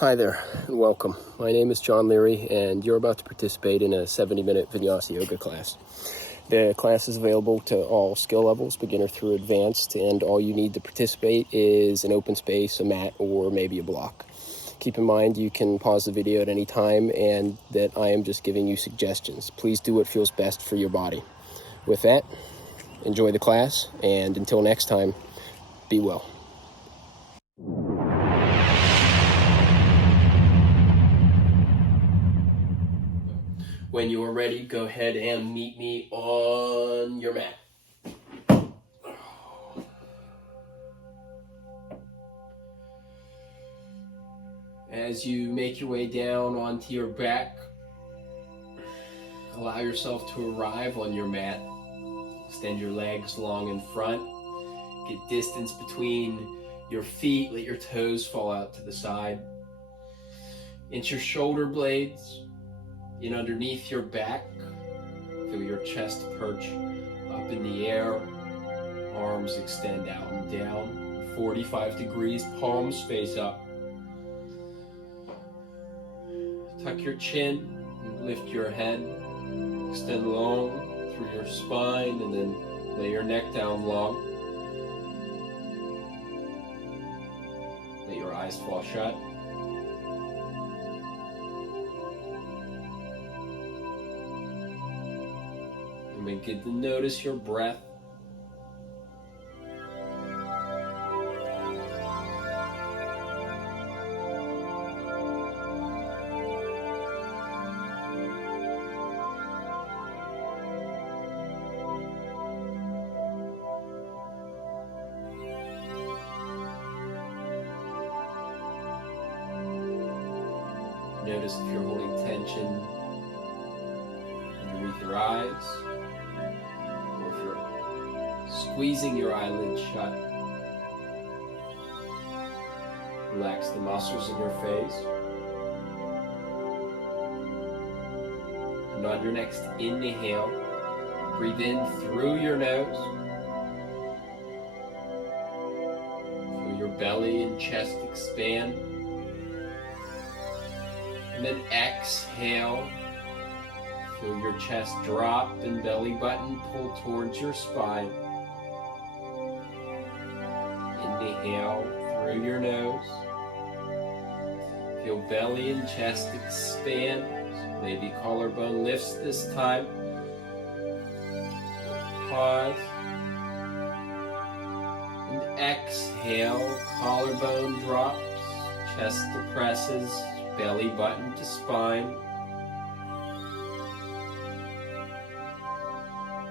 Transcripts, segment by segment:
Hi there, and welcome. My name is John Leri, and you're about to participate in a 70-minute Vinyasa yoga class. The class is available to all skill levels, beginner through advanced, and all you need to participate is an open space, a mat, or maybe a block. Keep in mind you can pause the video at any time, and that I am just giving you suggestions. Please do what feels best for your body. With that, enjoy the class, and until next time, be well. When you are ready, go ahead and meet me on your mat. As you make your way down onto your back, allow yourself to arrive on your mat. Extend your legs long in front. Get distance between your feet. Let your toes fall out to the side. Inch your shoulder blades in underneath your back. Feel your chest perch up in the air. Arms extend out and down. 45 degrees, palms face up. Tuck your chin, lift your head. Extend long through your spine, and then lay your neck down long. Let your eyes fall shut. And begin to notice your breath. Notice if you're holding tension underneath your eyes, or if you're squeezing your eyelids shut. Relax the muscles in your face. And on your next inhale, breathe in through your nose. Feel your belly and chest expand. And then exhale, feel your chest drop and belly button pull towards your spine. Inhale through your nose. Feel belly and chest expand. Maybe collarbone lifts this time. Pause. And exhale, collarbone drops, chest depresses, belly button to spine.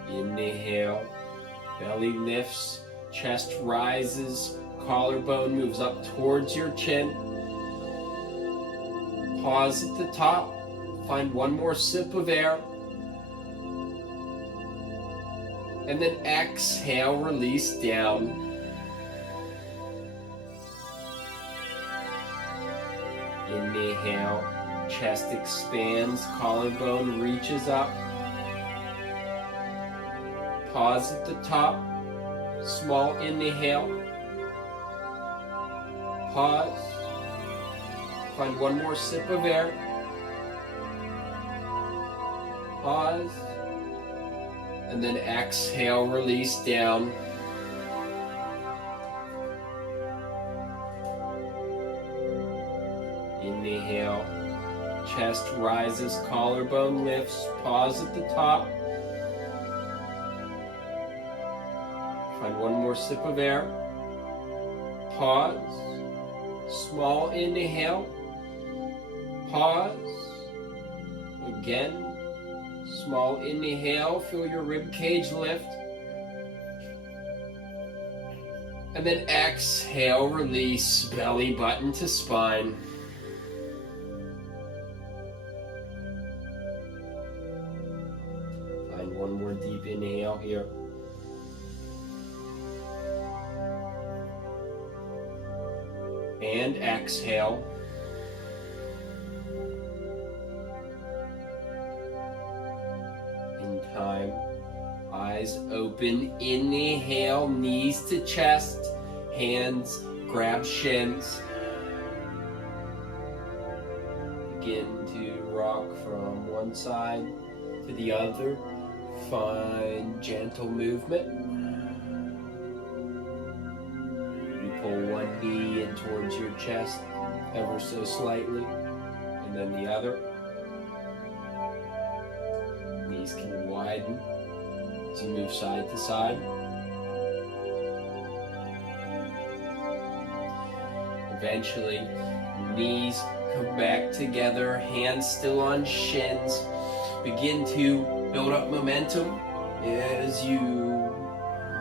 Inhale, belly lifts, chest rises, collarbone moves up towards your chin. Pause at the top, find one more sip of air. And then exhale, release down. Inhale, chest expands, collarbone reaches up. Pause at the top, small inhale. Pause, find one more sip of air. Pause, and then exhale, release down. Inhale, chest rises, collarbone lifts, pause at the top. Find one more sip of air. Pause, small inhale. Pause, again, small inhale, feel your rib cage lift. And then exhale, release, belly button to spine. Find one more deep inhale here. And exhale. In time, eyes open, inhale, knees to chest, hands grab shins. begin to rock from one side to the other. Find gentle movement. You pull one knee in towards your chest ever so slightly, and then the other. Knees can widen as you move side to side. Eventually, knees come back together, hands still on shins. Begin to build up momentum as you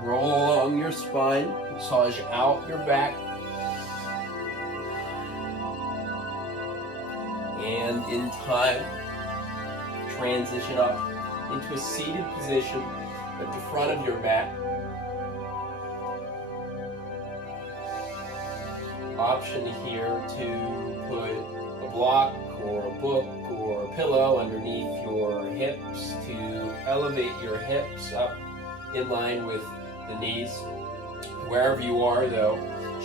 roll along your spine, massage out your back. And in time, transition up into a seated position at the front of your mat. Option here to put a block or a book or a pillow underneath your hips to elevate your hips up in line with the knees. Wherever you are though,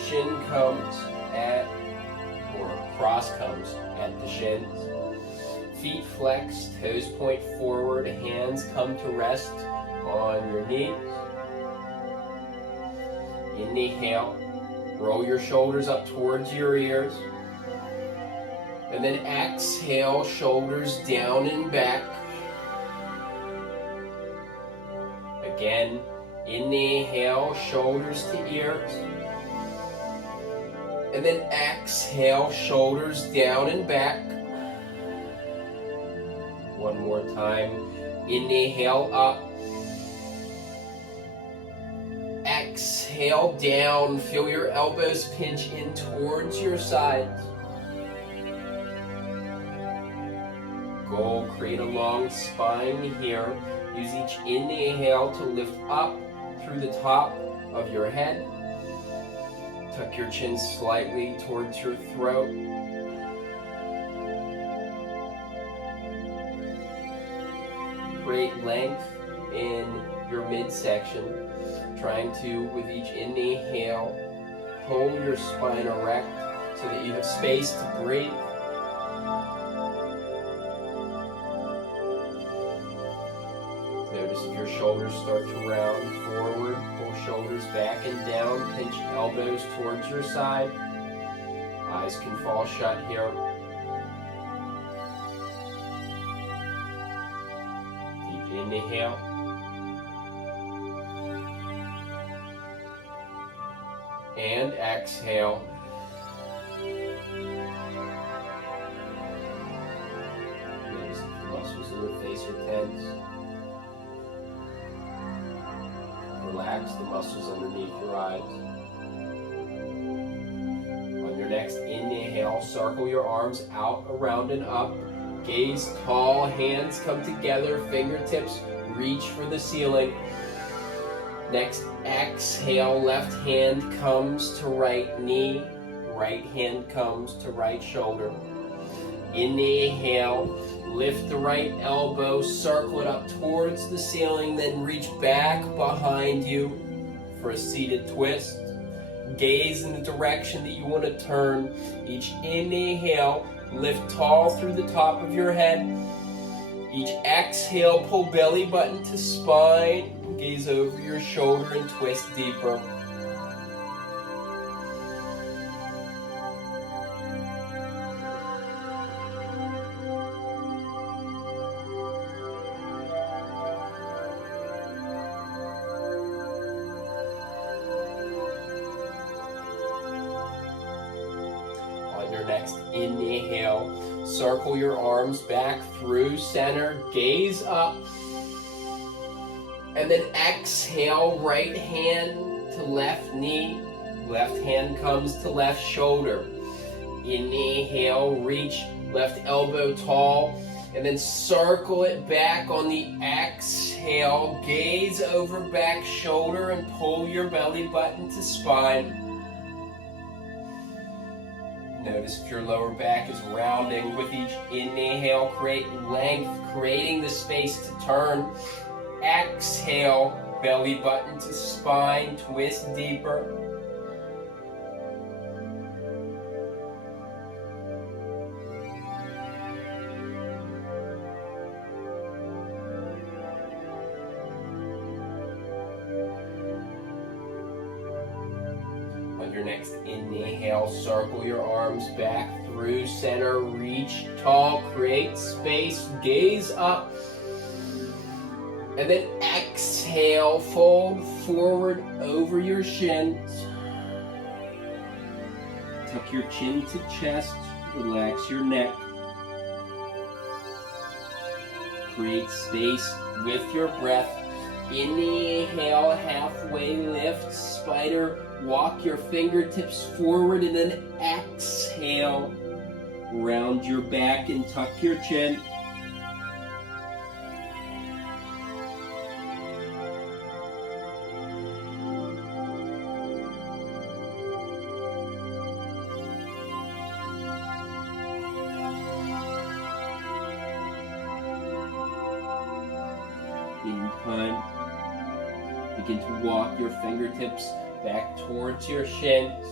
shin comes at, or cross comes at the shins. Feet flex, toes point forward, hands come to rest on your knees. Inhale, roll your shoulders up towards your ears. And then exhale, shoulders down and back. Again, inhale, shoulders to ears. And then exhale, shoulders down and back. One more time. Inhale up. Exhale down. Feel your elbows pinch in towards your sides. Goal, create a long spine here. Use each inhale to lift up through the top of your head. Tuck your chin slightly towards your throat. Create length in your midsection, trying to, with each inhale, pull your spine erect so that you have space to breathe. Notice if your shoulders start to round forward, pull shoulders back and down, pinch elbows towards your side. Eyes can fall shut here. Deep inhale. And exhale. Notice if the muscles in your face are tense. Relax the muscles underneath your eyes. On your next inhale, circle your arms out, around, and up. Gaze tall, hands come together, fingertips reach for the ceiling. Next exhale, left hand comes to right knee, right hand comes to right shoulder. Inhale, lift the right elbow, circle it up towards the ceiling, then reach back behind you for a seated twist. Gaze in the direction that you want to turn. Each inhale, lift tall through the top of your head. Each exhale, pull belly button to spine. Gaze over your shoulder and twist deeper. On your next inhale, circle your arms back through center, gaze up. And then exhale, right hand to left knee, left hand comes to left shoulder. Inhale, reach left elbow tall, and then circle it back on the exhale. Gaze over back shoulder and pull your belly button to spine. Notice if your lower back is rounding with each inhale. Create length, creating the space to turn. Exhale, belly button to spine, twist deeper. your next inhale, circle your arms back through center, reach tall, create space, gaze up. And then exhale, fold forward over your shins. Tuck your chin to chest, relax your neck. Create space with your breath. Inhale, halfway lift, spider. Walk your fingertips forward and then exhale. Round your back and tuck your chin. In time, begin to walk your fingertips back towards your shins.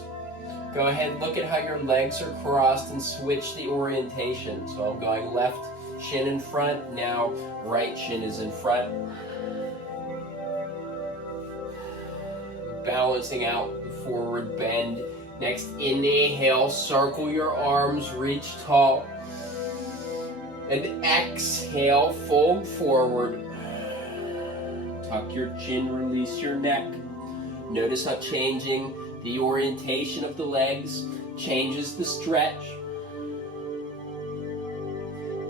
Go ahead, look at how your legs are crossed and switch the orientation. So I'm going left shin in front, now right shin is in front. Balancing out the forward bend. Next, inhale, circle your arms, reach tall. And exhale, fold forward. Tuck your chin, release your neck. Notice how changing the orientation of the legs changes the stretch.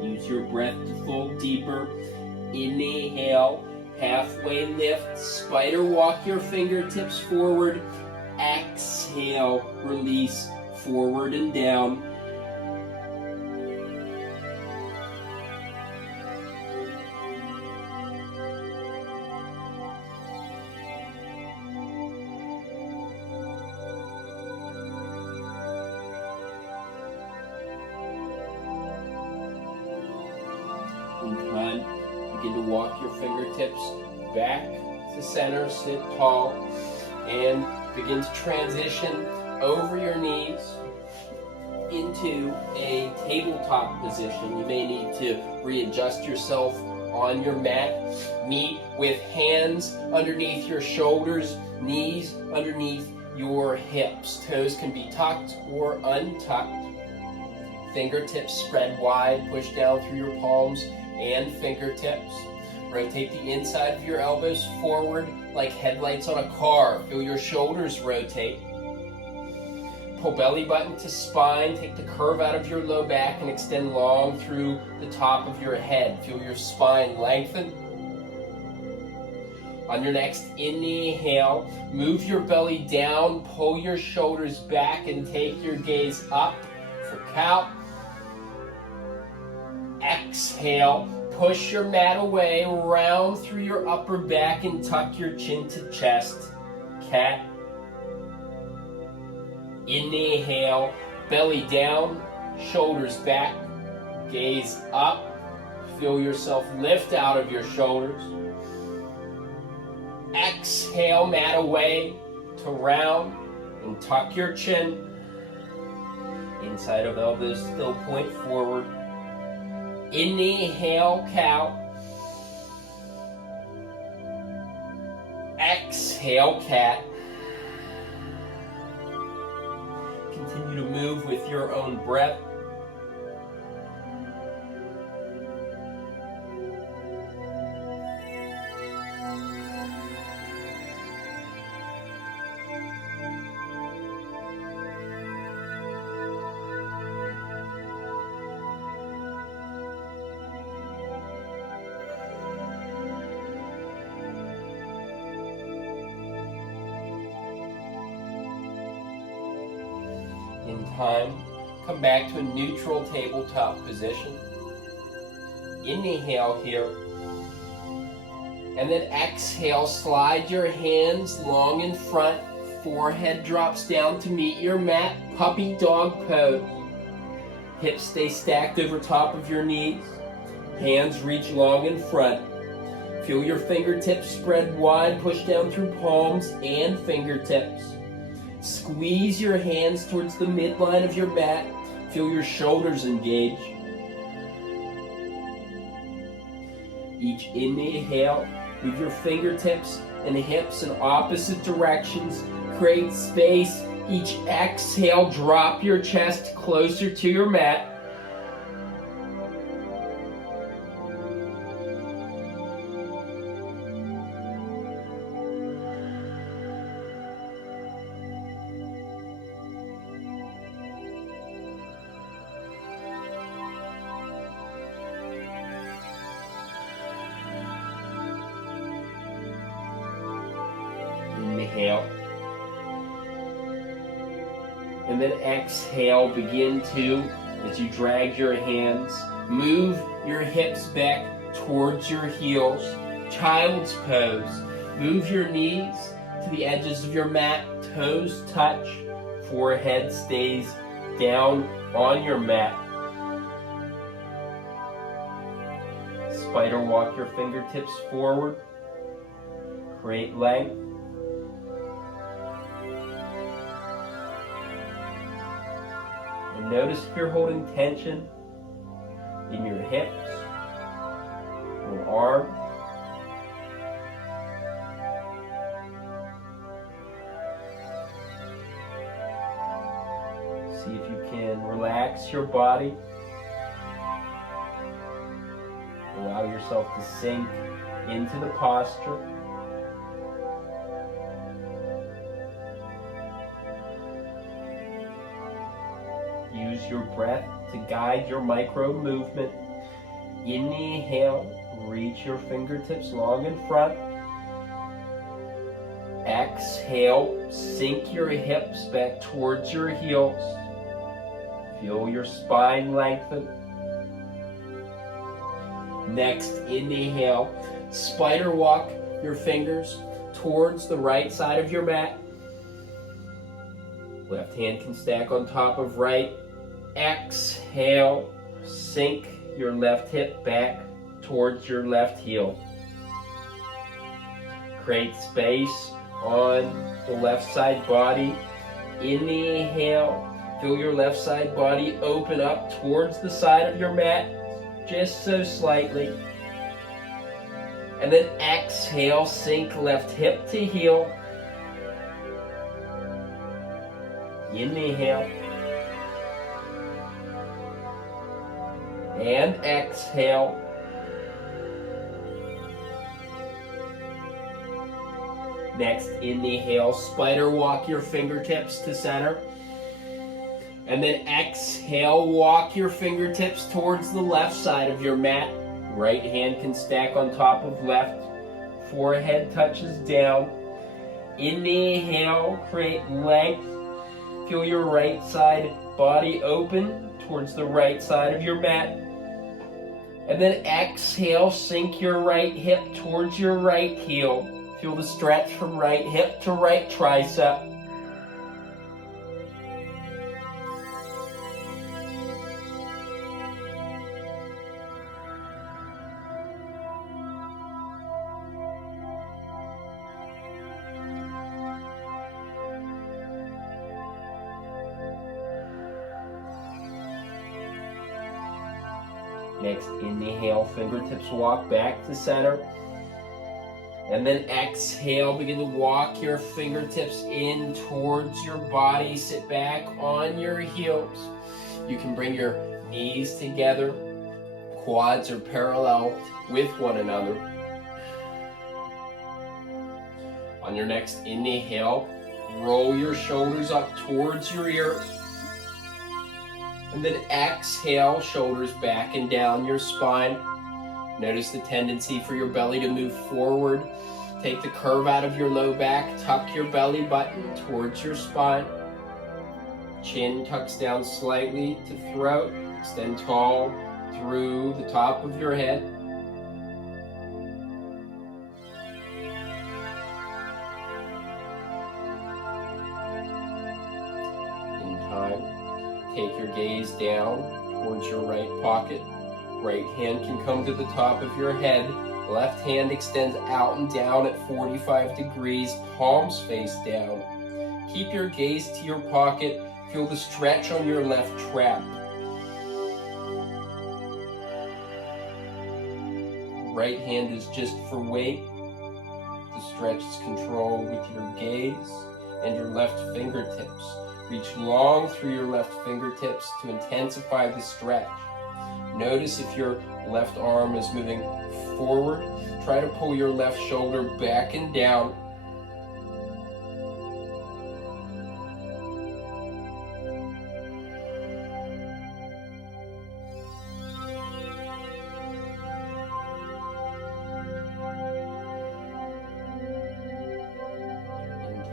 Use your breath to fold deeper. Inhale, halfway lift, spider walk your fingertips forward. Exhale, release, forward and down. In time, begin to walk your fingertips back to center, sit tall, and begin to transition over your knees into a tabletop position. You may need to readjust yourself on your mat. Meet with hands underneath your shoulders, knees underneath your hips. Toes can be tucked or untucked. Fingertips spread wide, push down through your palms and fingertips. Rotate the inside of your elbows forward like headlights on a car. Feel your shoulders rotate. Pull belly button to spine. Take the curve out of your low back and extend long through the top of your head. Feel your spine lengthen. On your next inhale, move your belly down, pull your shoulders back and take your gaze up for cow. Exhale, push your mat away, round through your upper back and tuck your chin to chest. Cat. Inhale, belly down, shoulders back, gaze up. Feel yourself lift out of your shoulders. Exhale, mat away to round and tuck your chin. Inside of elbows still point forward. Inhale, cow. Exhale, cat. Continue to move with your own breath. In time, come back to a neutral tabletop position. Inhale here. And then exhale, slide your hands long in front. Forehead drops down to meet your mat. Puppy dog pose. Hips stay stacked over top of your knees. Hands reach long in front. Feel your fingertips spread wide, push down through palms and fingertips. Squeeze your hands towards the midline of your mat. Feel your shoulders engage. Each inhale, move your fingertips and hips in opposite directions. Create space Each exhale, drop your chest closer to your mat. Inhale. And then exhale, begin to, as you drag your hands, move your hips back towards your heels. Child's pose. Move your knees to the edges of your mat. Toes touch. Forehead stays down on your mat. Spider walk your fingertips forward. Create length. And notice if you're holding tension in your hips, your arms. See if you can relax your body. Allow yourself to sink into the posture. Use your breath to guide your micro movement. Inhale, reach your fingertips long in front. Exhale, sink your hips back towards your heels. Feel your spine lengthen. Next, inhale, spider walk your fingers towards the right side of your mat. Left hand can stack on top of right. Exhale, sink your left hip back towards your left heel. Create space on the left side body. Inhale, feel your left side body open up towards the side of your mat, just so slightly. And then exhale, sink left hip to heel. Inhale. And exhale. Next, inhale, spider walk your fingertips to center. And then exhale, walk your fingertips towards the left side of your mat. Right hand can stack on top of left. Forehead touches down. Inhale, create length. Feel your right side body open towards the right side of your mat. And then exhale, sink your right hip towards your right heel. Feel the stretch from right hip to right tricep. Next, inhale, fingertips walk back to center. And then exhale, begin to walk your fingertips in towards your body. Sit back on your heels. You can bring your knees together. Quads are parallel with one another. On your next inhale, roll your shoulders up towards your ears. And then exhale, shoulders back and down your spine. Notice the tendency for your belly to move forward. Take the curve out of your low back. Tuck your belly button towards your spine. Chin tucks down slightly to throat. Extend tall through the top of your head. In time, take your gaze down towards your right pocket. Right hand can come to the top of your head. Left hand extends out and down at 45 degrees, palms face down. Keep your gaze to your pocket. Feel the stretch on your left trap. Right hand is just for weight. The stretch is controlled with your gaze. and your left fingertips. Reach long through your left fingertips to intensify the stretch. Notice if your left arm is moving forward, try to pull your left shoulder back and down.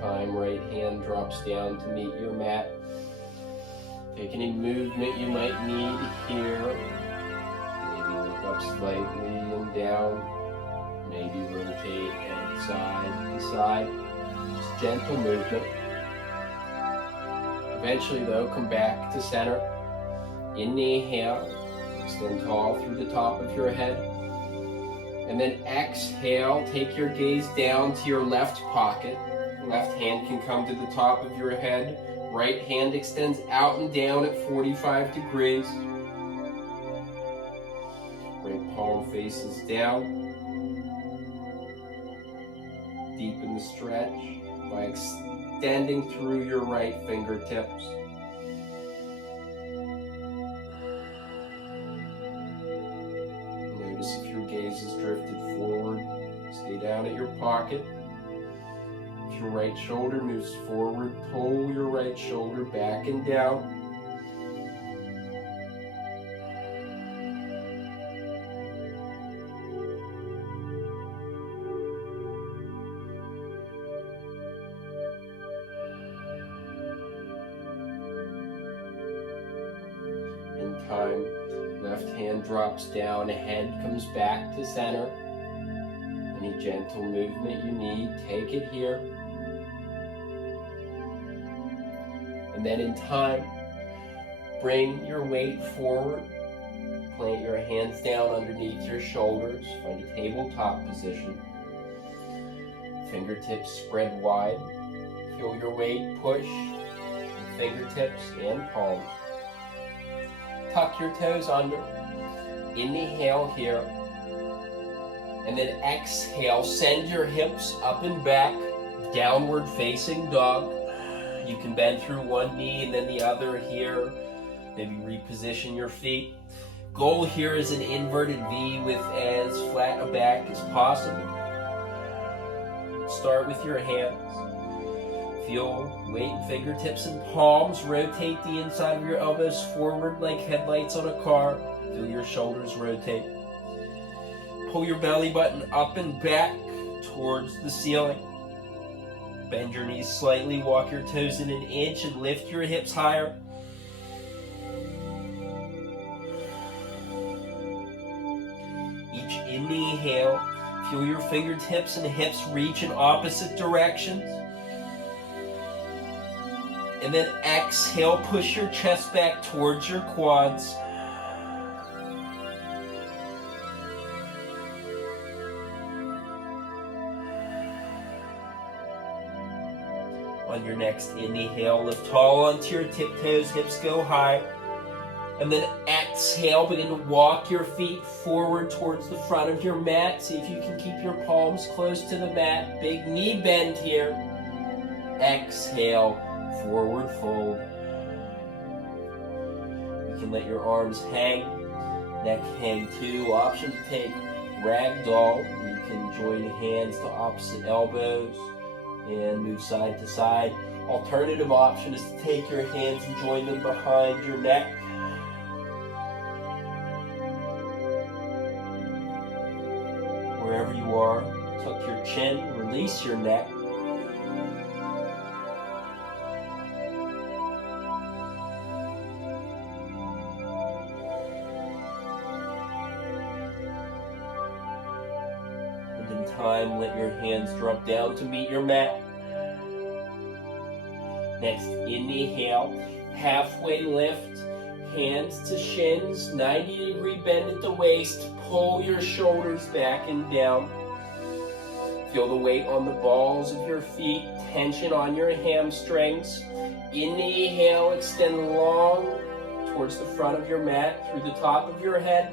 Time, right hand drops down to meet your mat. Take any movement you might need here. Maybe look up slightly and down. Maybe rotate head side to side. Just gentle movement. Eventually though, come back to center. Inhale, extend tall through the top of your head. And then exhale, take your gaze down to your left pocket. Left hand can come to the top of your head. Right hand extends out and down at 45 degrees. Right palm faces down. Deepen the stretch by extending through your right fingertips. Notice if your gaze is drifted forward. Stay down at your pocket. If your right shoulder moves forward, pull your right shoulder back and down. In time, left hand drops down, head comes back to center. Any gentle movement you need, take it here. And then in time, bring your weight forward. Plant your hands down underneath your shoulders. Find a tabletop position. Fingertips spread wide. Feel your weight push in fingertips and palms. Tuck your toes under. Inhale here. And then exhale, send your hips up and back, downward facing dog. You can bend through one knee and then the other here. Maybe reposition your feet. Goal here is an inverted V with as flat a back as possible. Start with your hands. Feel weight in fingertips and palms. Rotate the inside of your elbows forward like headlights on a car. Feel your shoulders rotate. Pull your belly button up and back towards the ceiling. Bend your knees slightly, walk your toes in an inch and lift your hips higher. Each inhale, feel your fingertips and hips reach in opposite directions. And then exhale, push your chest back towards your quads. On your next inhale, lift tall onto your tiptoes, hips go high. And then exhale, begin to walk your feet forward towards the front of your mat. See if you can keep your palms close to the mat. Big knee bend here. Exhale, forward fold. You can let your arms hang, neck hang too. Option to take ragdoll. You can join hands to opposite elbows and move side to side. Alternative option is to take your hands and join them behind your neck. Wherever you are, tuck your chin, release your neck. And in time, let your hands drop down to meet your mat. Next, inhale, halfway lift, hands to shins, 90-degree bend at the waist, pull your shoulders back and down. Feel the weight on the balls of your feet, tension on your hamstrings. Inhale, extend long towards the front of your mat, through the top of your head.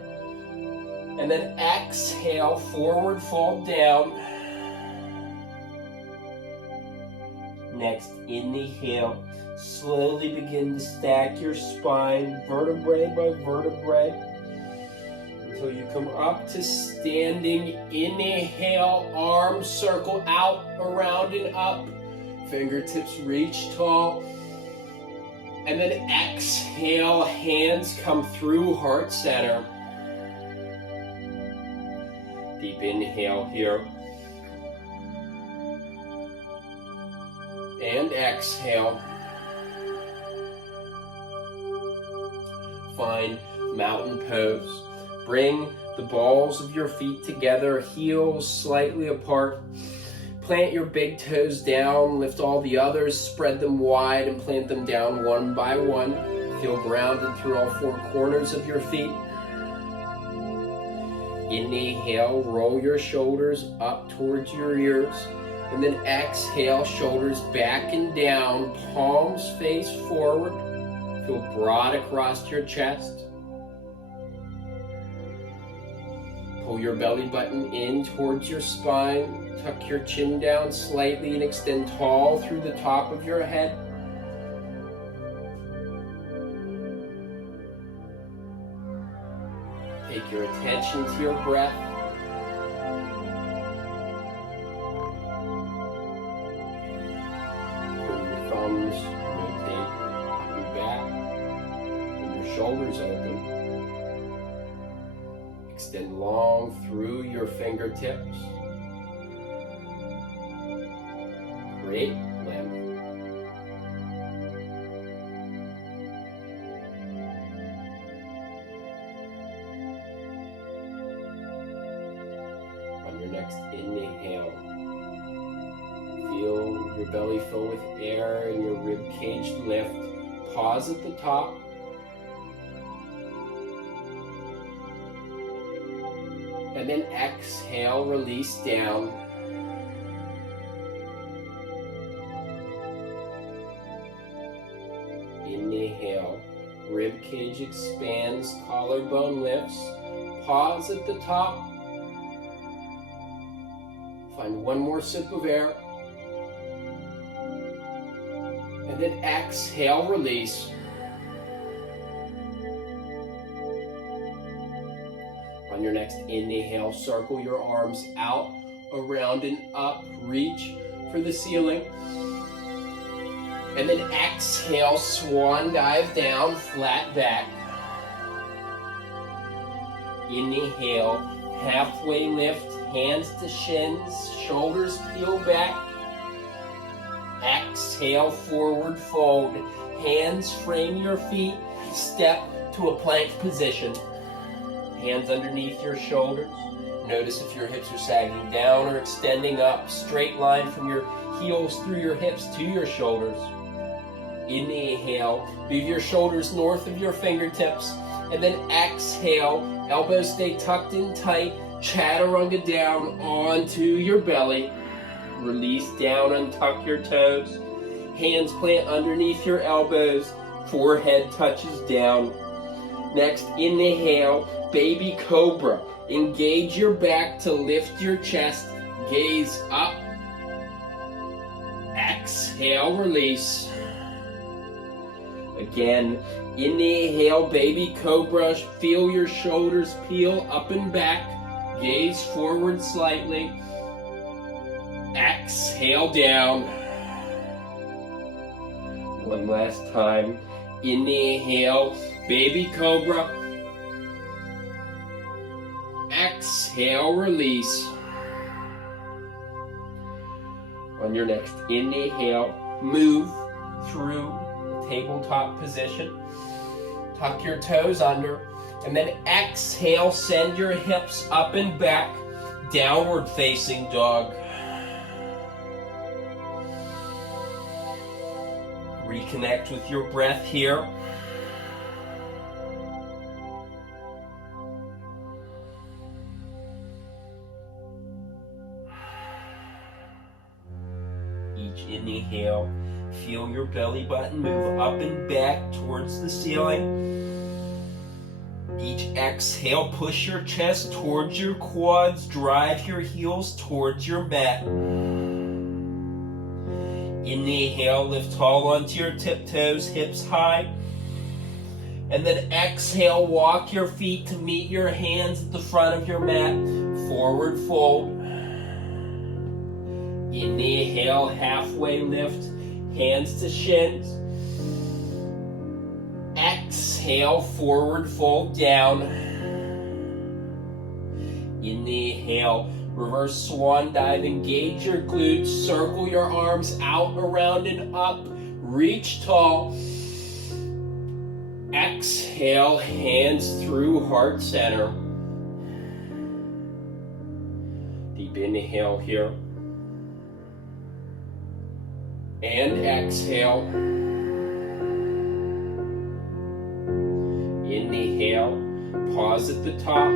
And then exhale, forward fold down. Next, inhale. Slowly begin to stack your spine, vertebrae by vertebrae, until you come up to standing. Inhale, arms circle out, around and up. Fingertips reach tall. And then exhale, hands come through heart center. Deep inhale here. And exhale. Find mountain pose. Bring the balls of your feet together, heels slightly apart. Plant your big toes down, lift all the others, spread them wide and plant them down one by one. Feel grounded through all four corners of your feet. Inhale, roll your shoulders up towards your ears. And then exhale, shoulders back and down, palms face forward. Feel broad across your chest. Pull your belly button in towards your spine. Tuck your chin down slightly and extend tall through the top of your head. Take your attention to your breath. Thumbs rotate up and back, and your shoulders open. Extend long through your fingertips. Create length. On your next inhale, feel your belly fill with air and your rib cage lift. Pause at the top. And then exhale, release down. Inhale, rib cage expands, collarbone lifts. Pause at the top. Find one more sip of air. And then exhale, release. On your next inhale, circle your arms out, around and up. Reach for the ceiling. And then exhale, swan dive down, flat back. Inhale, halfway lift, hands to shins, shoulders peel back. Exhale, forward fold. Hands frame your feet, step to a plank position. Hands underneath your shoulders. Notice if your hips are sagging down or extending up. Straight line from your heels through your hips to your shoulders. Inhale, move your shoulders north of your fingertips. And then exhale, elbows stay tucked in tight. Chaturanga down onto your belly. Release down, untuck your toes. Hands plant underneath your elbows. Forehead touches down. Next, inhale, baby cobra. Engage your back to lift your chest. Gaze up. Exhale, release. Again, inhale, baby cobra. Feel your shoulders peel up and back. Gaze forward slightly. Exhale down. One last time. Inhale, baby cobra. Exhale, release. On your next inhale, move through the tabletop position. Tuck your toes under. And then exhale, send your hips up and back. Downward facing dog. Reconnect with your breath here. Each inhale, feel your belly button move up and back towards the ceiling. Each exhale, push your chest towards your quads, drive your heels towards your mat. Inhale, lift tall onto your tiptoes, hips high. And then exhale, walk your feet to meet your hands at the front of your mat. Forward fold. Inhale, halfway lift, hands to shins. Exhale, forward fold down. Inhale, reverse swan dive, engage your glutes, circle your arms out, around, and up. Reach tall. Exhale, hands through heart center. Deep inhale here. And exhale. Inhale, pause at the top.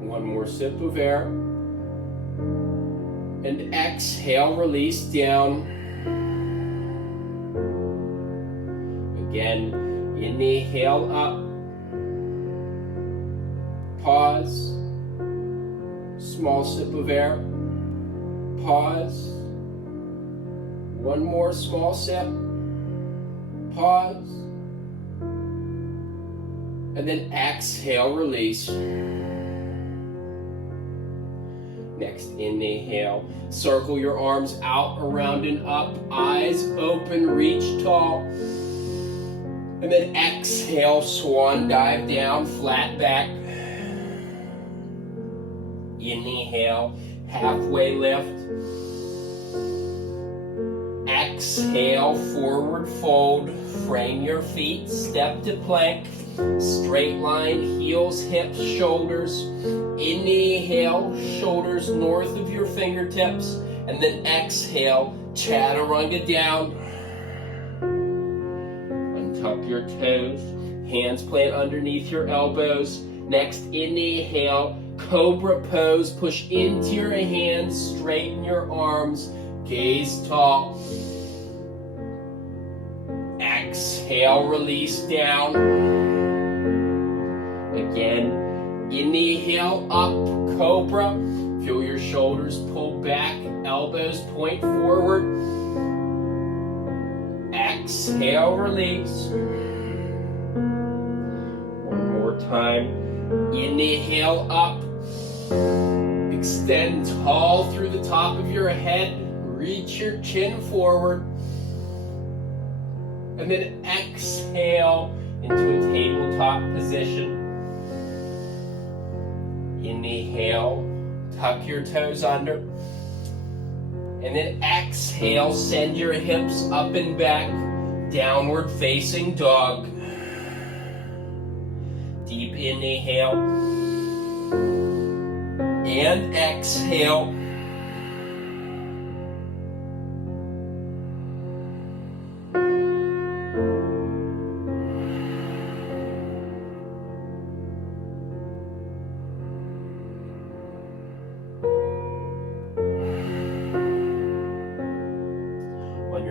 One more sip of air. And exhale, release down. Again, inhale up. Pause. Small sip of air. Pause. One more small sip. Pause. And then exhale, release. Next, inhale. Circle your arms out, around, and up. Eyes open, reach tall. And then exhale, swan dive down, flat back. Inhale, halfway lift. Exhale, forward fold. Frame your feet, step to plank. Straight line, heels, hips, shoulders. Inhale, shoulders north of your fingertips. And then exhale, chaturanga down. Untuck your toes. Hands plant underneath your elbows. Next, inhale, cobra pose. Push into your hands, straighten your arms. Gaze tall. Exhale, release down. Again, inhale, up, cobra. Feel your shoulders pull back, elbows point forward. Exhale, release. One more time. Inhale, up. Extend tall through the top of your head. Reach your chin forward. And then exhale into a tabletop position. Inhale, tuck your toes under. And then exhale, send your hips up and back. Downward facing dog. Deep inhale. And exhale.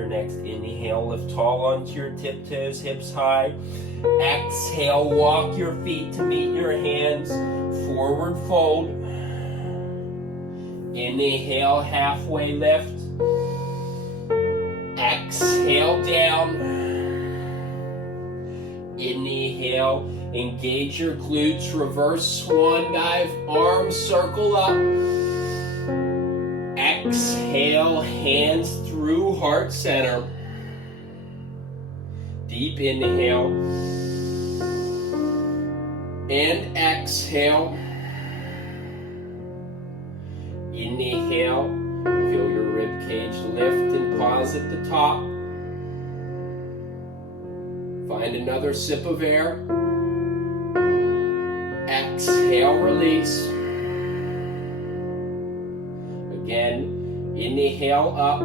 Next, inhale, lift tall onto your tiptoes, hips high. Exhale, walk your feet to meet your hands. Forward fold. Inhale, halfway lift. Exhale, down. Inhale, engage your glutes, reverse swan dive, arms circle up. Exhale, hands through heart center. Deep inhale. And exhale. Inhale. Feel your rib cage lift and pause at the top. Find another sip of air. Exhale, release. Again, inhale up.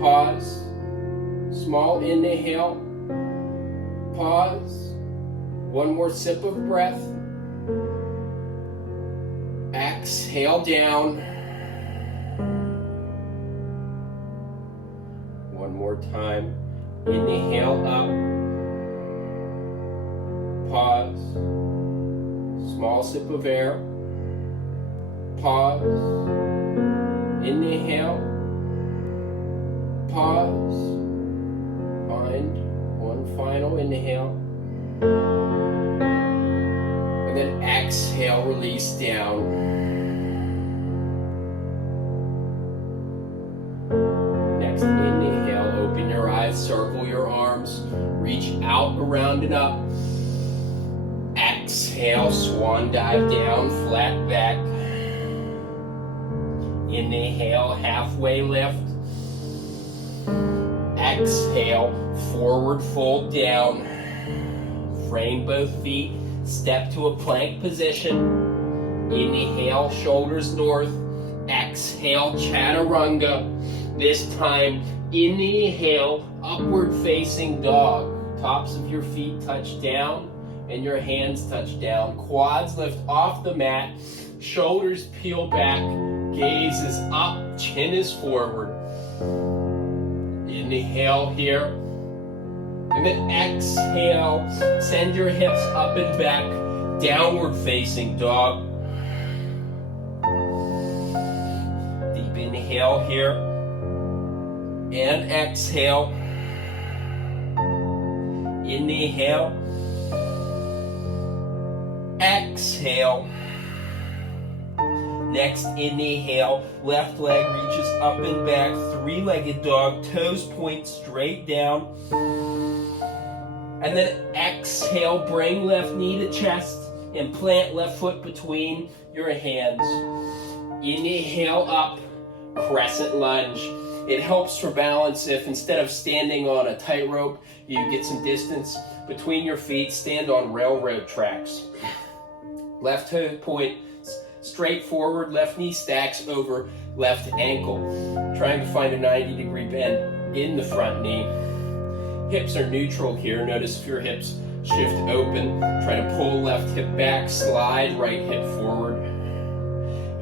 Pause. Small inhale. Pause. One more sip of breath. Exhale down. One more time. Inhale up. Pause. Small sip of air. Pause. pause. Find one final inhale. And then exhale, release down. Next inhale, open your eyes, circle your arms, reach out, around and up. Exhale, swan dive down, flat back. Inhale, halfway lift. Exhale, forward fold down. Frame both feet, step to a plank position. Inhale, shoulders north. Exhale, chaturanga. This time, inhale, upward facing dog. Tops of your feet touch down and your hands touch down. Quads lift off the mat. Shoulders peel back. Gaze is up, chin is forward. Inhale here. And then exhale, send your hips up and back. Downward facing dog. Deep inhale here. And exhale. Inhale. Exhale. Next inhale, left leg reaches up and back, three-legged dog, toes point straight down. And then exhale, bring left knee to chest and plant left foot between your hands. Inhale up, crescent lunge. It helps for balance if instead of standing on a tightrope, you get some distance between your feet, stand on railroad tracks. Left toe point straight forward, left knee stacks over left ankle. Trying to find a 90-degree bend in the front knee. Hips are neutral here. Notice if your hips shift open. Try to pull left hip back, slide right hip forward.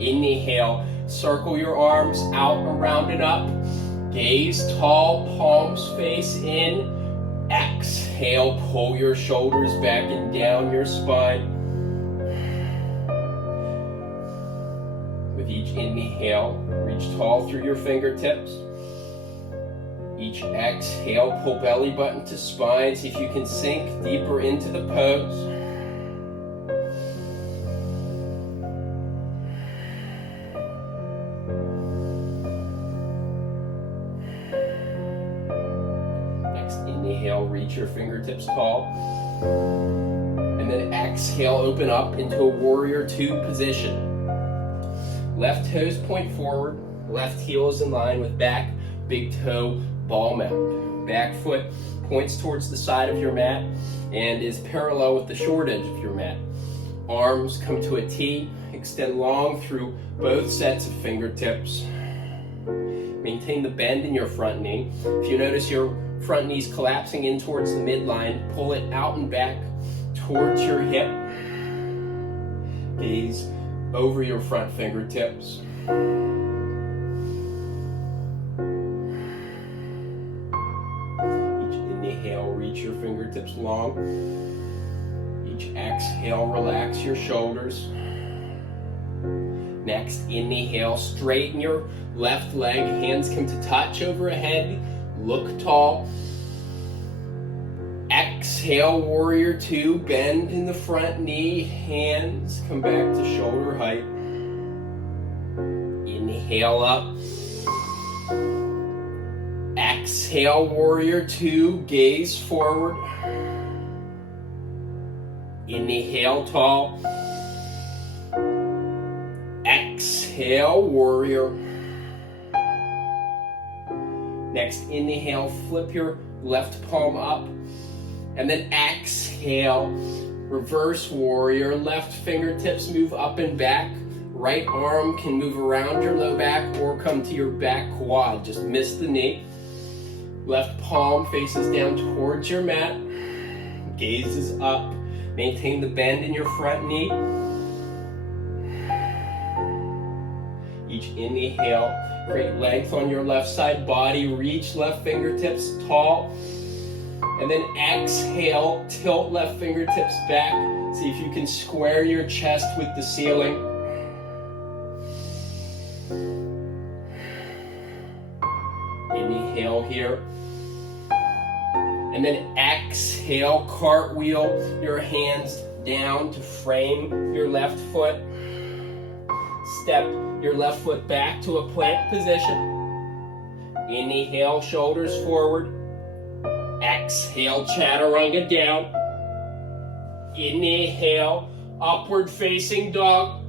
Inhale, circle your arms out, around and up. Gaze tall, palms face in. Exhale, pull your shoulders back and down your spine. With each inhale, reach tall through your fingertips. Each exhale, pull belly button to spine. See if you can sink deeper into the pose. Next inhale, reach your fingertips tall. And then exhale, open up into a warrior two position. Left toes point forward, left heel is in line with back, big toe, ball mount. Back foot points towards the side of your mat and is parallel with the short edge of your mat. Arms come to a T, extend long through both sets of fingertips. Maintain the bend in your front knee. If you notice your front knee's collapsing in towards the midline, pull it out and back towards your hip. Gaze over your front fingertips. Each inhale, reach your fingertips long. Each exhale, relax your shoulders. Next inhale, straighten your left leg. Hands come to touch overhead. Look tall. Exhale, warrior two, bend in the front knee, hands come back to shoulder height. Inhale up. Exhale, warrior two, gaze forward. Inhale, tall. Exhale, warrior. Next inhale, flip your left palm up. And then exhale, reverse warrior. Left fingertips move up and back. Right arm can move around your low back or come to your back quad. Just miss the knee. Left palm faces down towards your mat. Gaze is up. Maintain the bend in your front knee. Each inhale, create length on your left side body. Reach left fingertips tall. And then exhale, tilt left fingertips back. See if you can square your chest with the ceiling. Inhale, inhale here. And then exhale, cartwheel your hands down to frame your left foot. Step your left foot back to a plank position. Inhale, shoulders forward. Exhale, chaturanga down. Inhale, upward facing dog.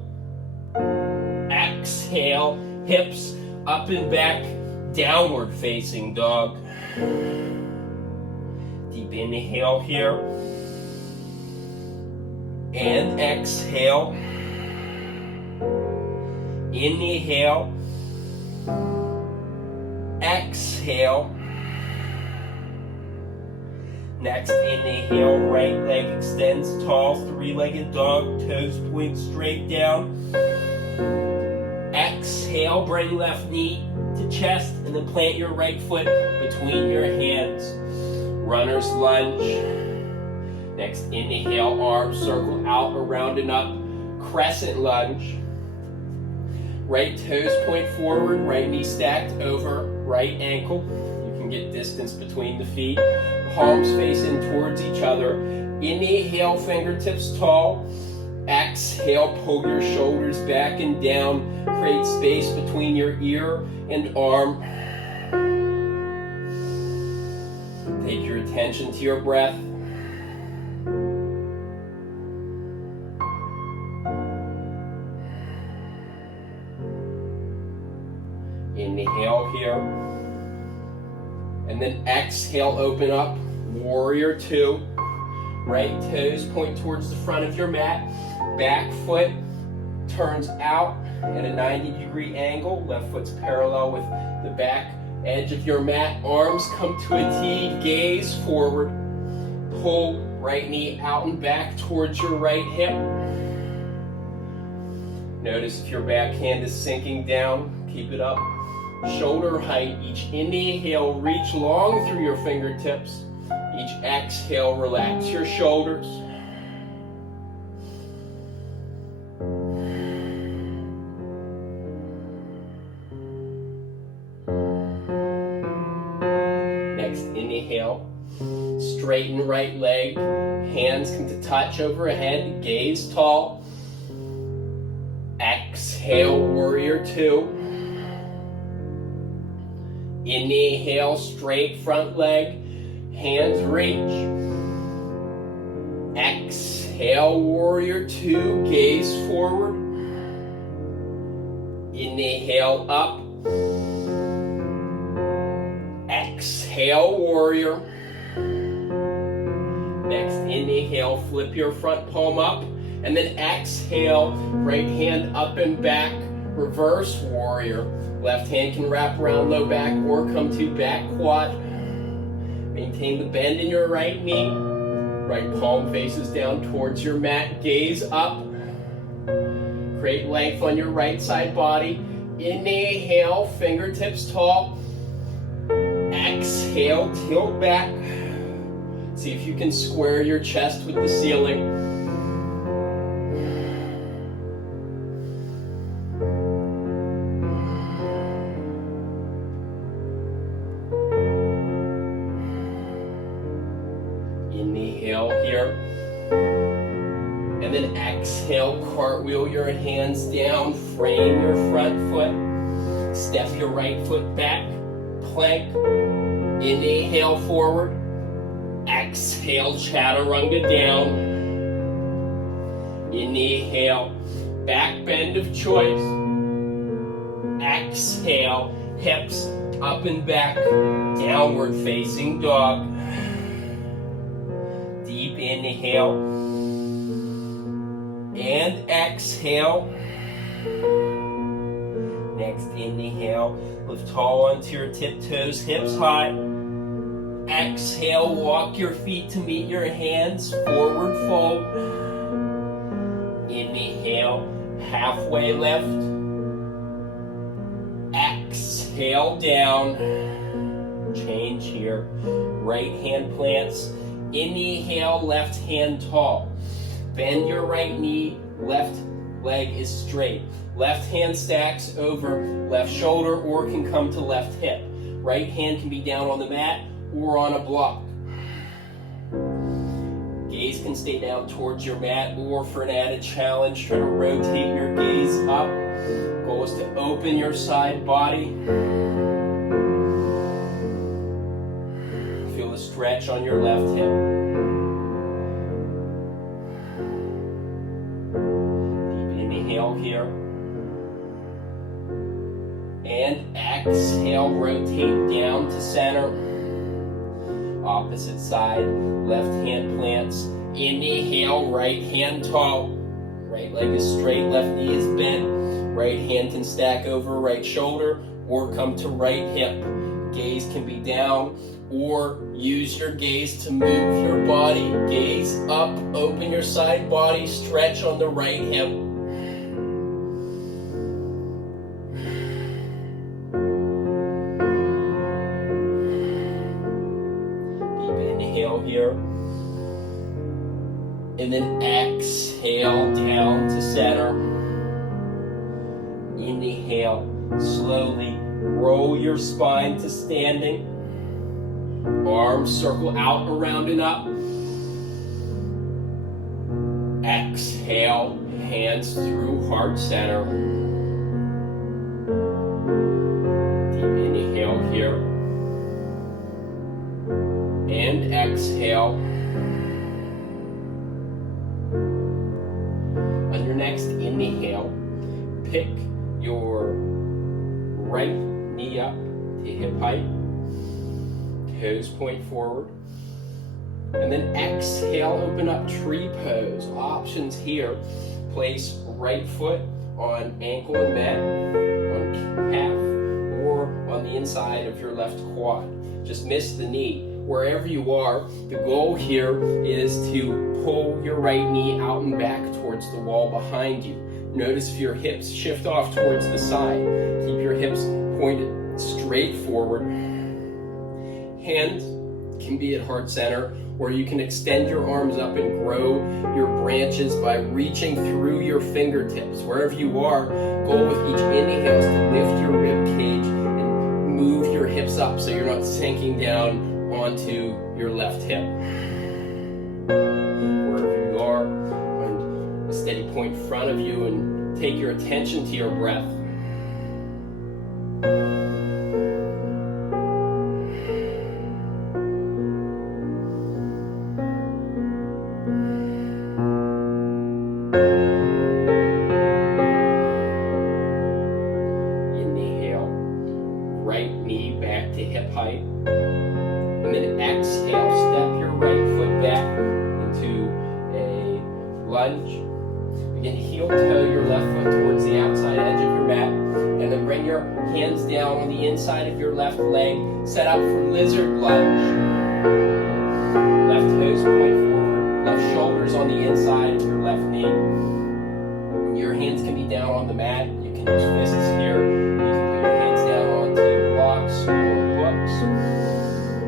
Exhale, hips up and back, downward facing dog. Deep inhale here. And exhale. Inhale. Exhale. Next, inhale, right leg extends tall, three-legged dog, toes point straight down. Exhale, bring left knee to chest, and then plant your right foot between your hands. Runner's lunge. Next, inhale, arms circle out, around and up, crescent lunge. Right toes point forward, right knee stacked over right ankle. You can get distance between the feet. Palms facing towards each other. Inhale, fingertips tall. Exhale, pull your shoulders back and down. Create space between your ear and arm. Take your attention to your breath. Inhale here. And then exhale, open up. Warrior two. Right toes point towards the front of your mat. Back foot turns out at a 90-degree angle. Left foot's parallel with the back edge of your mat. Arms come to a T. Gaze forward. Pull right knee out and back towards your right hip. Notice if your back hand is sinking down. Keep it up. Shoulder height. Each inhale, reach long through your fingertips. Each exhale, relax your shoulders. Next, inhale. Straighten right leg. Hands come to touch overhead. Gaze tall. Exhale, warrior two. Inhale, straight front leg. Hands reach. Exhale, warrior two. Gaze forward. Inhale, up. Exhale, warrior. Next, inhale, flip your front palm up. And then exhale, right hand up and back. Reverse warrior. Left hand can wrap around low back or come to back quad. Maintain the bend in your right knee. Right palm faces down towards your mat. Gaze up. Create length on your right side body. Inhale, fingertips tall. Exhale, tilt back. See if you can square your chest with the ceiling. Inhale here. And then exhale, cartwheel your hands down, frame your front foot. Step your right foot back, plank. Inhale forward. Exhale, chaturanga down. Inhale, back bend of choice. Exhale, hips up and back, downward facing dog. Deep inhale. And exhale. Next inhale, lift tall onto your tiptoes, hips high. Exhale, walk your feet to meet your hands, forward fold. Inhale, halfway lift. Exhale, down. Change here. Right hand plants. Inhale, left hand tall. Bend your right knee, left leg is straight. Left hand stacks over left shoulder or can come to left hip. right hand can be down on the mat or on a block. Gaze can stay down towards your mat, or for an added challenge, try to rotate your gaze up. Goal is to open your side body. Feel the stretch on your left hip. Deep inhale here. And exhale, rotate down to center. Opposite side, left hand plants. Inhale, right hand tall. Right leg is straight, left knee is bent. Right hand can stack over right shoulder or come to right hip. Gaze can be down or use your gaze to move your body. Gaze up, open your side body, stretch on the right hip. Inhale here, and then exhale down to center. Inhale, slowly roll your spine to standing. Arms circle out, around and up. Exhale, hands through heart center. Deep inhale here. And exhale. On your next inhale, pick your right knee up to hip height. Toes point forward. And then exhale, open up tree pose. Options here. Place right foot on ankle and mat, on calf, or on the inside of your left quad. Just miss the knee. Wherever you are, the goal here is to pull your right knee out and back towards the wall behind you. Notice if your hips shift off towards the side. Keep your hips pointed straight forward. Hands can be at heart center, or you can extend your arms up and grow your branches by reaching through your fingertips. Wherever you are, goal with each inhale is to lift your rib cage and move your hips up so you're not sinking down onto your left hip. Wherever you are, find a steady point in front of you and take your attention to your breath. Inhale, right knee back to hip height. And then exhale, step your right foot back into a lunge. Begin to heel toe your left foot towards the outside edge of your mat. And then bring your hands down on the inside of your left leg. Set up for lizard lunge. Left toes point forward. Left shoulders on the inside of your left knee. Your hands can be down on the mat. You can use fists here. You can put your hands down onto blocks or books.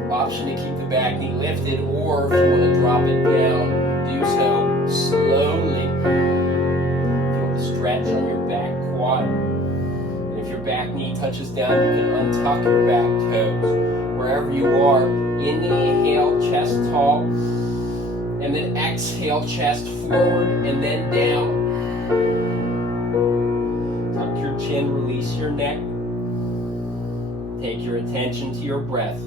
Option to keep the back knee lifted, or if you want to drop it down, do so slowly. Feel the stretch on your back quad. And if your back knee touches down, you can untuck your back toes. Wherever you are, inhale, chest tall, and then exhale, chest forward and then down. Tuck your chin, release your neck. Take your attention to your breath.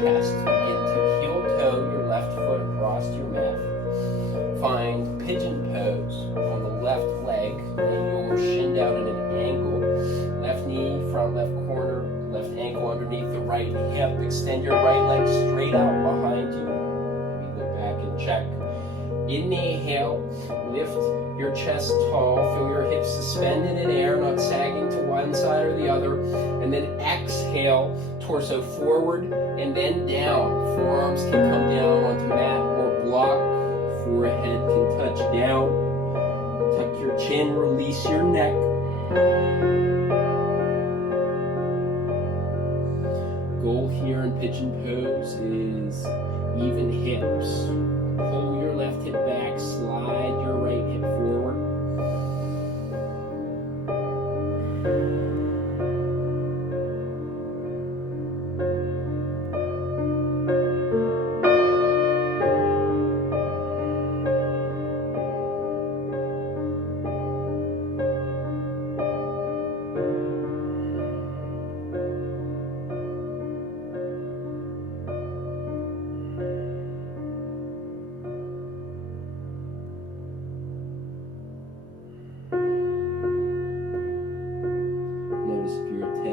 chest. Begin to heel toe your left foot across your mat. Find pigeon pose on the left leg. Lay your shin down at an angle. Left knee, front left corner, left ankle underneath the right hip. Extend your right leg straight out behind you. Maybe go back and check. Inhale, lift your chest tall, feel your hips suspended in air, not sagging to one side or the other, and then exhale, torso forward and then down. Forearms can come down onto mat or block, forehead can touch down. Tuck your chin, release your neck. Goal here in pigeon pose is even hips. Pull your left hip back, slide your right hip forward.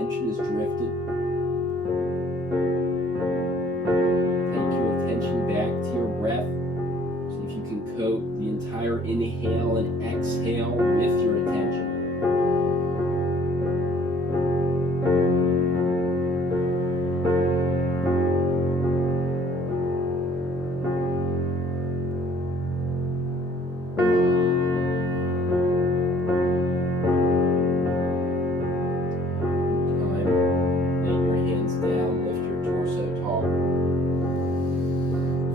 Is drifted. Take your attention back to your breath. See if you can coat the entire inhale and exhale with your attention.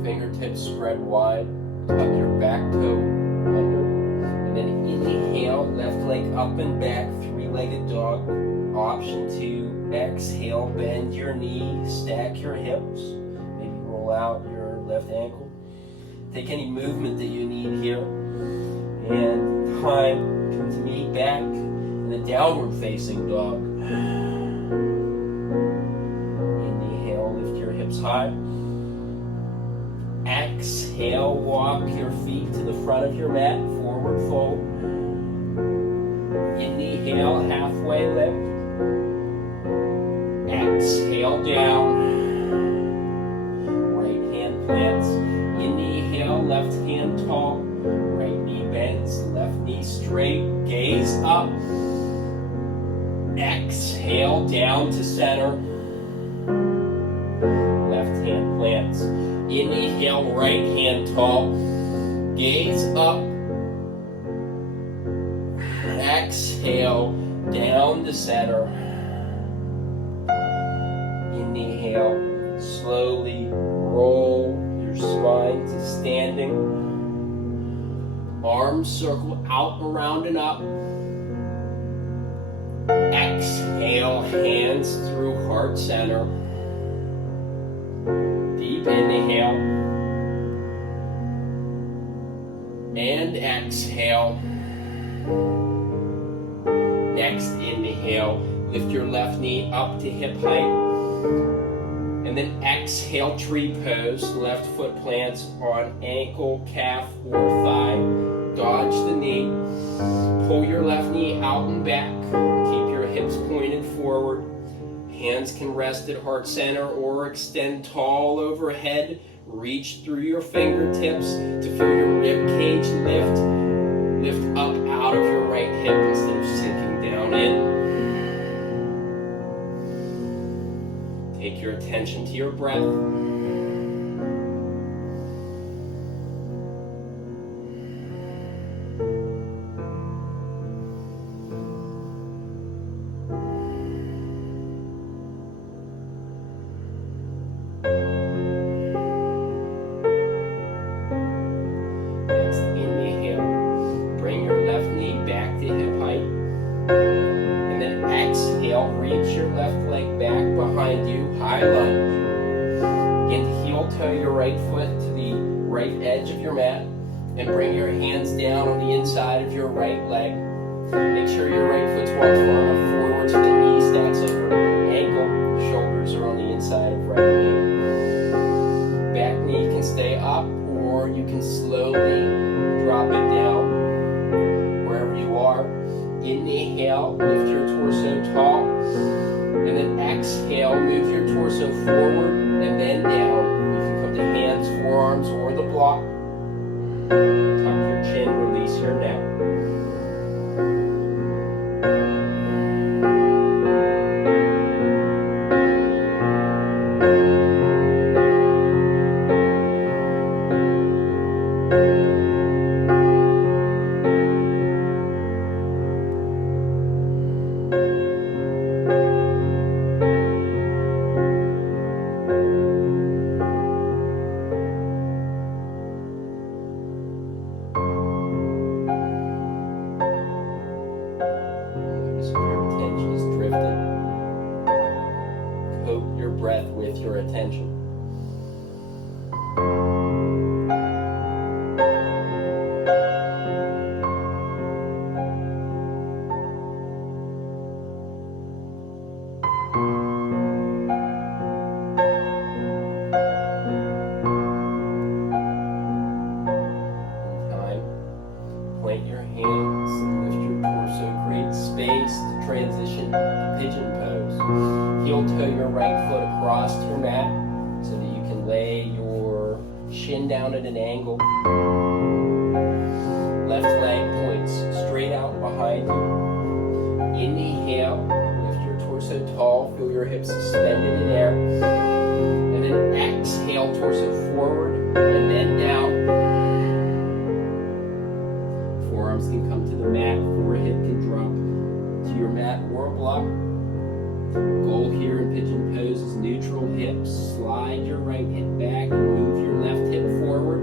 Fingertips spread wide, tuck your back toe under, and then inhale, left leg up and back, three-legged dog. Option 2, exhale, bend your knee, stack your hips, maybe roll out your left ankle. Take any movement that you need here, and time to meet back in a downward facing dog. Inhale, lift your hips high. Exhale, walk your feet to the front of your mat, forward fold. Inhale, halfway lift. Exhale, down. Right hand plants. Inhale, left hand tall. Right knee bends, left knee straight. Gaze up. Exhale, down to center. Left hand plants. Inhale, right hand tall. Gaze up. Exhale, down to center. Inhale, slowly roll your spine to standing. Arms circle out, around, and up. Exhale, hands through heart center. Deep inhale. And exhale. Next inhale, lift your left knee up to hip height. And then exhale, tree pose. Left foot plants on ankle, calf, or thigh. Dodge the knee. Pull your left knee out and back. Keep your hips pointed forward. Hands can rest at heart center or extend tall overhead. Reach through your fingertips to feel your rib cage lift. Lift up out of your right hip instead of sinking down in. Take your attention to your breath. Reach your left leg back behind you, high lunge. Begin to heel toe your right foot to the right edge of your mat and bring your hands down on the inside of your right leg. Make sure your right foot's walked far enough forward so the knee stacks over ankle, shoulders are on the inside of right knee. or you can slowly drop it down wherever you are. Inhale, lift your torso tall, and then exhale, move your torso forward and then down. You can come to hands, forearms, or the block. Tuck your chin, release your neck. With your attention. Time. Plant your hands and lift your torso. Create space to transition to pigeon pose. Heel toe your right foot across your mat so that you can lay your shin down at an angle. Left leg points straight out behind you. Inhale, lift your torso tall, feel your hips suspended in air. And then exhale, torso forward and then down. Forearms can come to the mat, forehead can drop to your mat or a block. Goal here in pigeon pose is neutral hips. Slide your right hip back and move your left hip forward.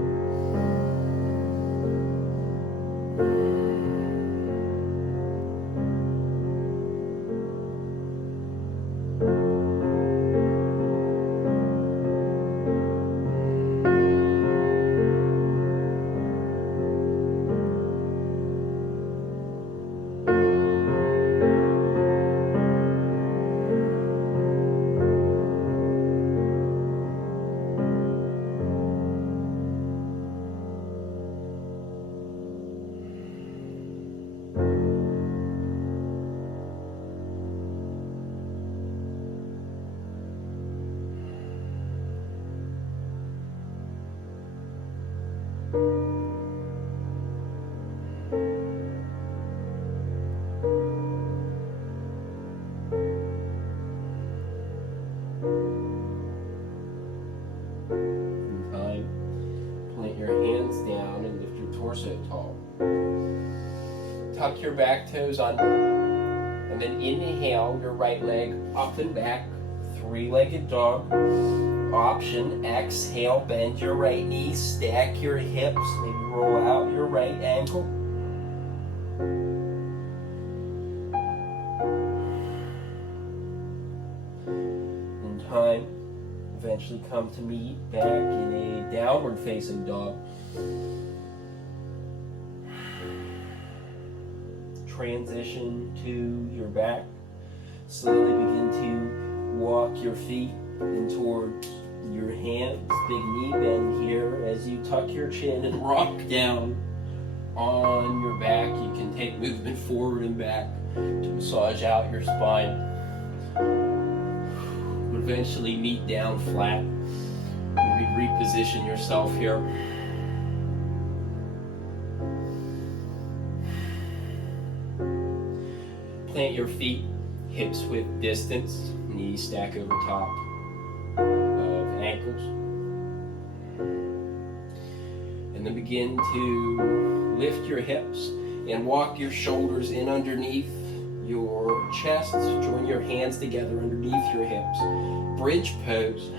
Torso tall. Tuck your back toes under, and then inhale your right leg up and back, three-legged dog. Option, exhale, bend your right knee, stack your hips, maybe roll out your right ankle. In time, eventually come to meet back in a downward facing dog. Transition to your back. Slowly begin to walk your feet in towards your hands. Big knee bend here as you tuck your chin and rock down on your back. You can take movement forward and back to massage out your spine. Eventually meet down flat. Maybe reposition yourself here. Plant your feet hips width distance, knees stack over top of ankles. And then begin to lift your hips and walk your shoulders in underneath your chest. Join your hands together underneath your hips. Bridge pose.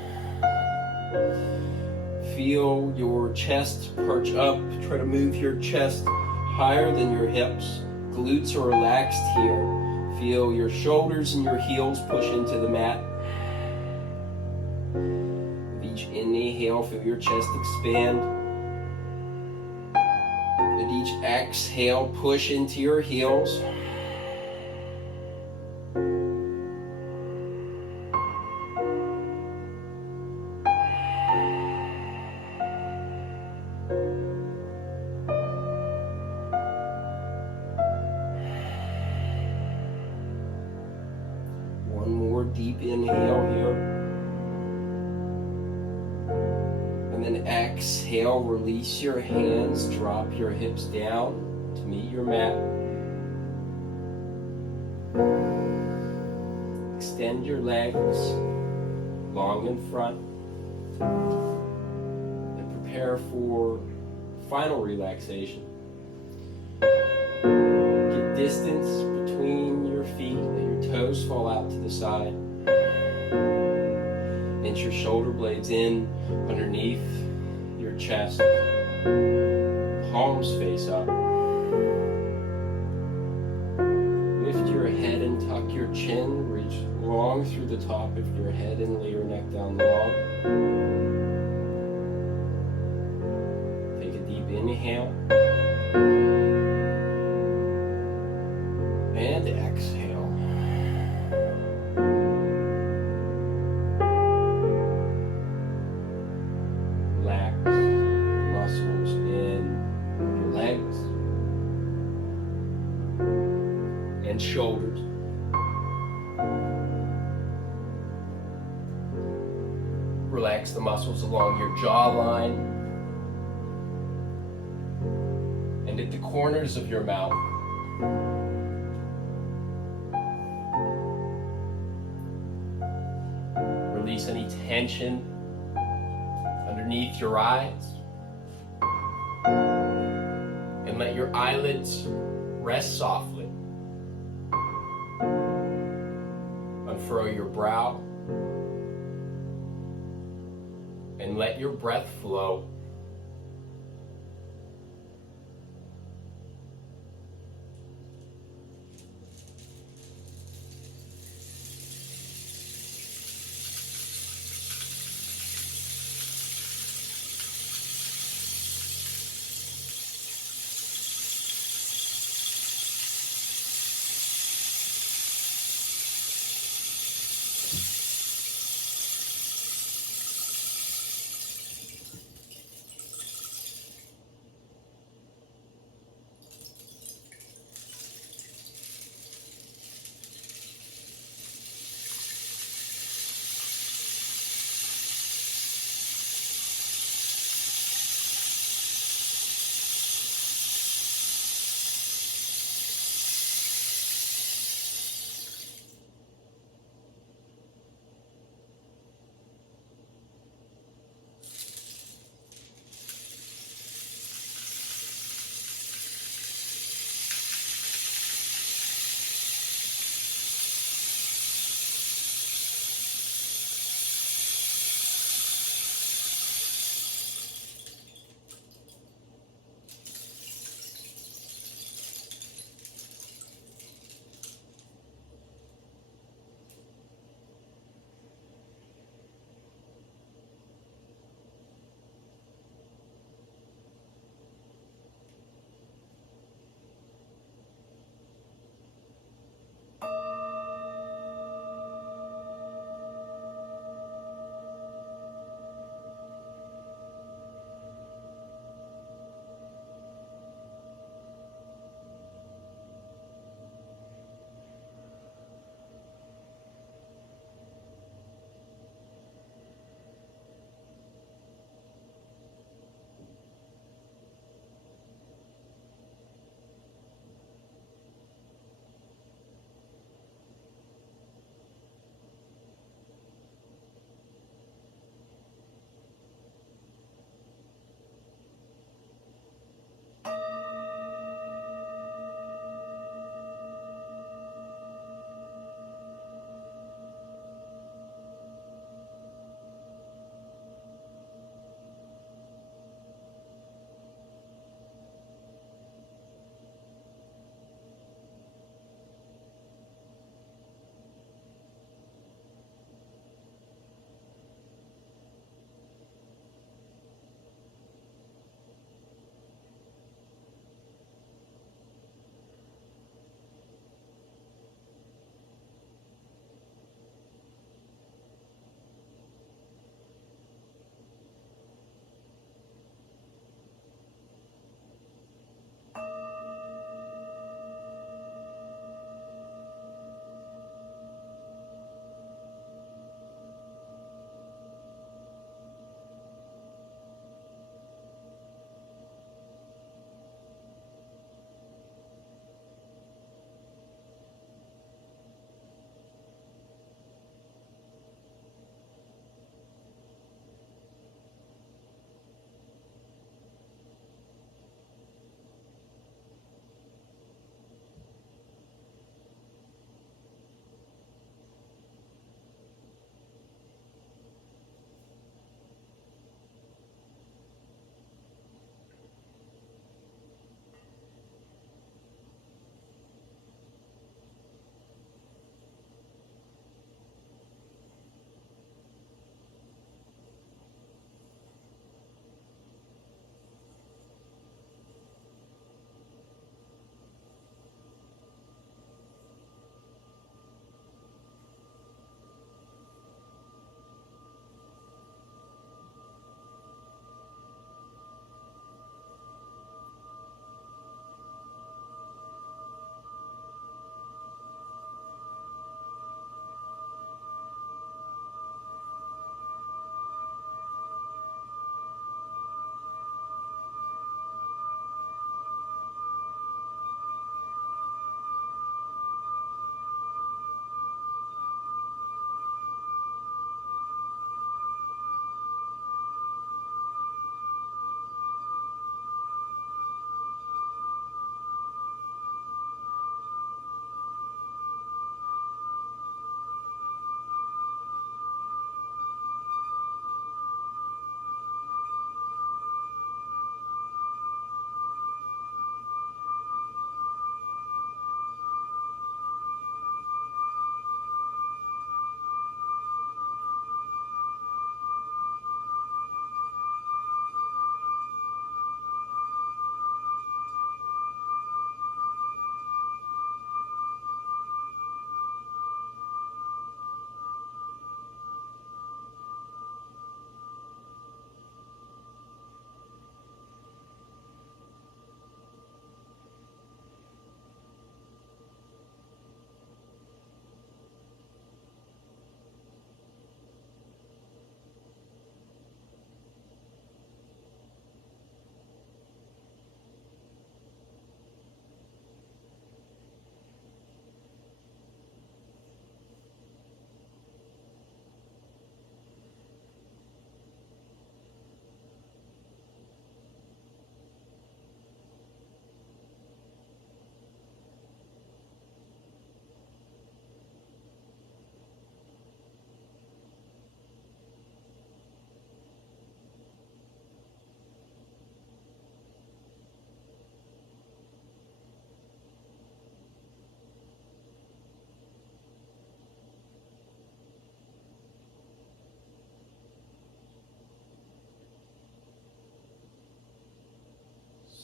Feel your chest perch up. Try to move your chest higher than your hips. Glutes are relaxed here. Feel your shoulders and your heels push into the mat. With each inhale, feel your chest expand. With each exhale, push into your heels. then exhale, release your hands, drop your hips down to meet your mat. Extend your legs long in front and prepare for final relaxation. Get distance between your feet, let your toes fall out to the side. Inch your shoulder blades in underneath your chest. Palms face up. Lift your head and tuck your chin. Reach long through the top of your head and lay your neck down long. Take a deep inhale. And exhale. Relax muscles in your legs and shoulders. Relax the muscles along your jawline and at the corners of your mouth. Release any tension underneath your eyes and let your eyelids rest softly. Unfurl your brow and let your breath flow.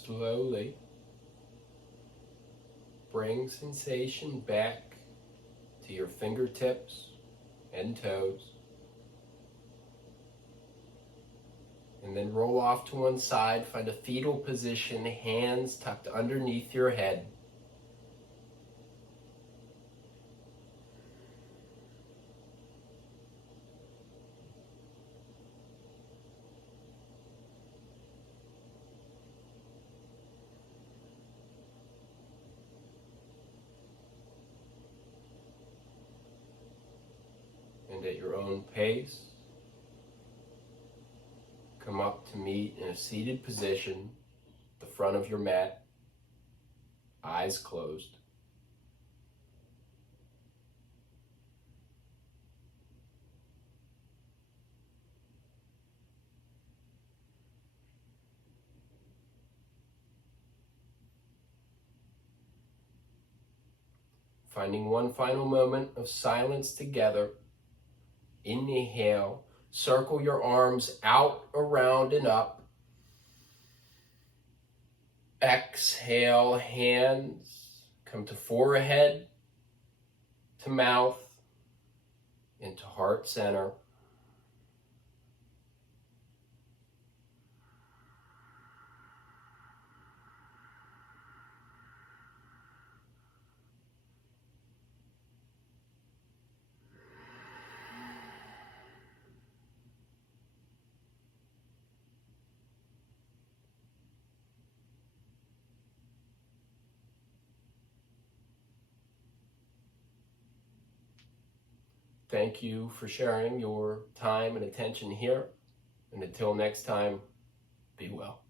slowly bring sensation back to your fingertips and toes. And then roll off to one side, find a fetal position, hands tucked underneath your head. And at your own pace, come up to meet in a seated position, the front of your mat, eyes closed. Finding one final moment of silence together. Inhale, circle your arms out, around, and up. Exhale, hands come to forehead, to mouth, into heart center. Thank you for sharing your time and attention here. And until next time, be well.